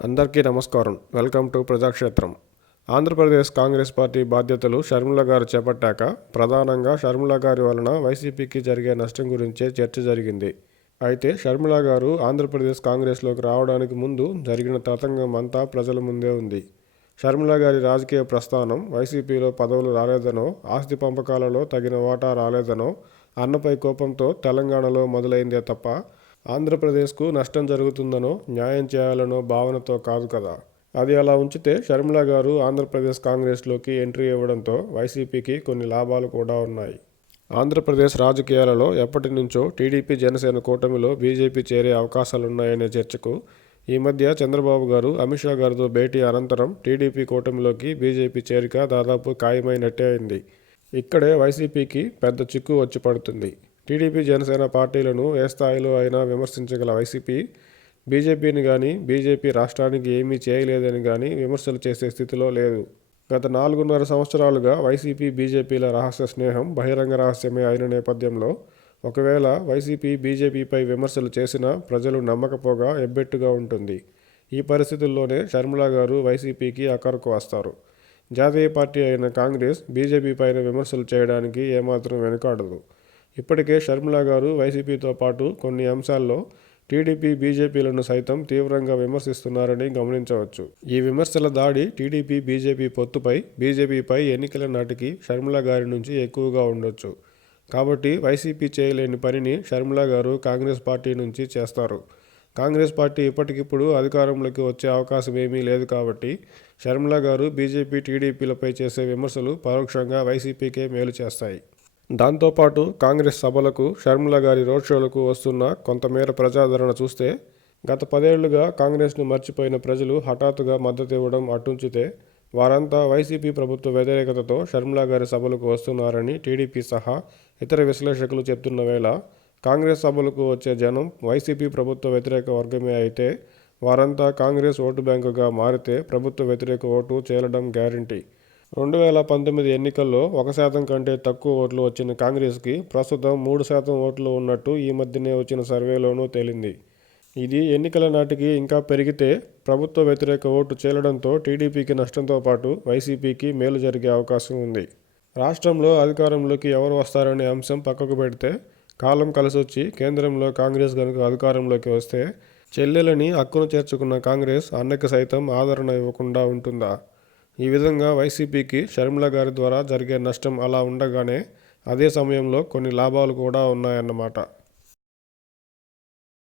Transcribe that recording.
అందరికీ నమస్కారం. Welcome to ప్రజాక్షేత్రం. Andhra Pradesh Congress party బాధ్యతలు షర్మిల గారు చేపట్టాక ప్రధానంగా షర్మిల గారి వలన వైసీపీకి జరిగే నష్టం గురించే చర్చ జరిగింది. అయితే షర్మిల గారు ఆంధ్రప్రదేశ్ కాంగ్రెస్లోకి రావడానికి ముందు జరిగిన తతంగం అంతా ప్రజల ముందే ఉంది. షర్మిల గారి రాజకీయ ప్రస్థానం వైసీపీలో పదవులు రాలేదనో, ఆస్తి పంపకాలలో తగిన వాటా రాలేదనో, అన్నపై కోపంతో తెలంగాణలో మొదలైందే తప్ప ఆంధ్రప్రదేశ్కు నష్టం జరుగుతుందనో, న్యాయం చేయాలనో భావనతో కాదు కదా. అది అలా ఉంచితే షర్మిల గారు ఆంధ్రప్రదేశ్ కాంగ్రెస్లోకి ఎంట్రీ ఇవ్వడంతో వైసీపీకి కొన్ని లాభాలు కూడా ఉన్నాయి. ఆంధ్రప్రదేశ్ రాజకీయాలలో ఎప్పటి నుంచో టీడీపీ జనసేన కూటమిలో బీజేపీ చేరే అవకాశాలున్నాయనే చర్చకు ఈ మధ్య చంద్రబాబు గారు అమిత్ షా గారితో భేటీ అనంతరం టీడీపీ కూటమిలోకి బీజేపీ చేరిక దాదాపు ఖాయమైనట్టే అయింది. ఇక్కడే వైసీపీకి పెద్ద చిక్కు వచ్చి పడుతుంది. టీడీపీ జనసేన పార్టీలను ఏ స్థాయిలో అయినా విమర్శించగల వైసీపీ బీజేపీని కానీ, బీజేపీ రాష్ట్రానికి ఏమీ చేయలేదని కానీ విమర్శలు చేసే స్థితిలో లేదు. గత 4.5 సంవత్సరాలుగా వైసీపీ బీజేపీల రహస్య స్నేహం బహిరంగ రహస్యమే అయిన నేపథ్యంలో ఒకవేళ వైసీపీ బీజేపీపై విమర్శలు చేసినా ప్రజలు నమ్మకపోగా ఎబ్బెట్టుగా ఉంటుంది. ఈ పరిస్థితుల్లోనే షర్మిల గారు వైసీపీకి అక్కరకు వస్తారు. జాతీయ పార్టీ అయిన కాంగ్రెస్ బీజేపీ పైన విమర్శలు చేయడానికి ఏమాత్రం వెనుకాడదు. ఇప్పటికే షర్మిల గారు వైసీపీతో పాటు కొన్ని అంశాల్లో టీడీపీ బీజేపీలను సైతం తీవ్రంగా విమర్శిస్తున్నారని గమనించవచ్చు. ఈ విమర్శల దాడి టీడీపీ బీజేపీ పొత్తుపై, బీజేపీపై ఎన్నికల నాటికి షర్మిల గారి నుంచి ఎక్కువగా ఉండొచ్చు. కాబట్టి వైసీపీ చేయలేని పనిని షర్మిల గారు కాంగ్రెస్ పార్టీ నుంచి చేస్తారు. కాంగ్రెస్ పార్టీ ఇప్పటికిప్పుడు అధికారంలోకి వచ్చే అవకాశం ఏమీ లేదు కాబట్టి షర్మిల గారు బీజేపీ టీడీపీలపై చేసే విమర్శలు పరోక్షంగా వైసీపీకే మేలు చేస్తాయి. దాంతోపాటు కాంగ్రెస్ సభలకు, షర్మిల గారి రోడ్ షోలకు వస్తున్న కొంతమేర ప్రజాదరణ చూస్తే గత 10 ఏళ్లుగా కాంగ్రెస్ను మర్చిపోయిన ప్రజలు హఠాత్తుగా మద్దతు ఇవ్వడం అటుంచితే వారంతా వైసీపీ ప్రభుత్వ వ్యతిరేకతతో షర్మిల గారి సభలకు వస్తున్నారని టీడీపీ సహా ఇతర విశ్లేషకులు చెప్తున్న వేళ కాంగ్రెస్ సభలకు వచ్చే జనం వైసీపీ ప్రభుత్వ వ్యతిరేక వర్గమే అయితే వారంతా కాంగ్రెస్ ఓటు బ్యాంకుగా మారితే ప్రభుత్వ వ్యతిరేక ఓటు చేరడం గ్యారంటీ. 2019 ఎన్నికల్లో 1% కంటే తక్కువ ఓట్లు వచ్చిన కాంగ్రెస్కి ప్రస్తుతం 3% ఓట్లు ఉన్నట్టు ఈ మధ్యనే వచ్చిన సర్వేలోనూ తేలింది. ఇది ఎన్నికల నాటికి ఇంకా పెరిగితే ప్రభుత్వ వ్యతిరేక ఓటు చేరడంతో టీడీపీకి నష్టంతో పాటు వైసీపీకి మేలు జరిగే అవకాశం ఉంది. రాష్ట్రంలో అధికారంలోకి ఎవరు వస్తారనే అంశం పక్కకు పెడితే కాలం కలిసొచ్చి కేంద్రంలో కాంగ్రెస్ గనుక అధికారంలోకి వస్తే చెల్లెలని హక్కును చేర్చుకున్న కాంగ్రెస్ అన్నకి సైతం ఆదరణ ఇవ్వకుండా ఉంటుందా? ఈ విధంగా వైసీపీకి షర్మిల గారి ద్వారా జరిగే నష్టం అలా ఉండగానే అదే సమయంలో కొన్ని లాభాలు కూడా ఉన్నాయన్నమాట.